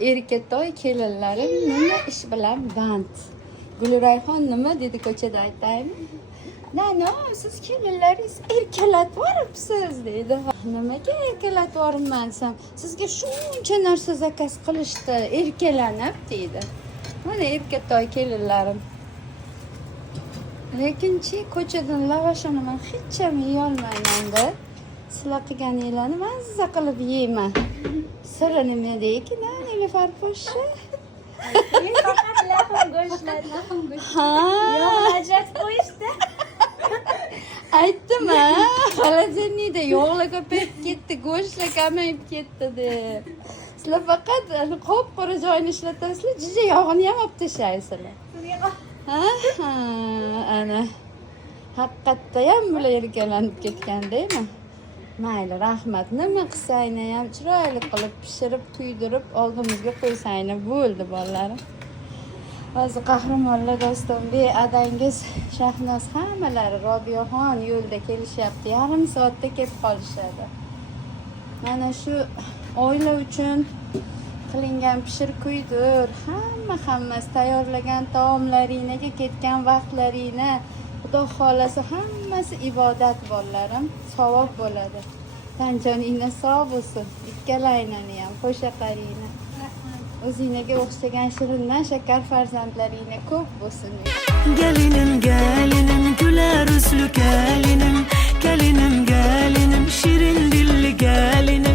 Erkatoy kelinlarim nima ish bilan band? Gulrayhon nima dedi ko'chada aytaymi? Nano, siz kelinlaringiz erkalatvoribsiz dedi. Nimaga erkalatvoribman desam, sizga shuncha narsa zakaz qilishdi, erkalanib dedi. Mana erkatoy kelinlarim. Lekinchi ko'chadan lavashini men hech ham yeyolmayman-da. Sizlar qilganinglarni mazza qilib yeyman. Siri nimada ekan, Nilufar poshsha? Men faqat lahm go'shtlarni yog'lajak qo'yishdi. Aytdim-a, xolodilnikda yog'lar ko'payib ketdi, go'shtlar kamayib ketdi deb. Sizlar faqat qop-qora joyini ishlatasizlar, jija yog'ini ham olib tashlaysizlar. Ha, ana. Haqiqatda ham bular erkalanib ketgandaymi? Mayli, rahmat. Nima qilsayni ham chiroyli qilib pishirib, kuydirib oldimizga qo'ysayni bo'ldi bolalarim. Hozir qahramonlar Dostonbek adangiz, Shahnoz hammalari Robiyaxon yo'lda kelishyapti. Yarim soatda kelib qolishadi. Mana shu oila uchun qilingan pishir kuydir, hammasi tayyorlagan taomlaringizga ketgan vaqtlaringni Xudo xolasa hammasi ibodat bolalarim, savob bo'ladi. Tanjoningizga sog' bo'lsin. Ikkalaynani ham, qo'shaqaringni. O'zingizga o'xshagan shirindan shakar farzandlaringizga ko'p bo'lsin. Gelinim gelinim güler yüzlü gelinim, gelinim gelinim şirin dilli gelinim.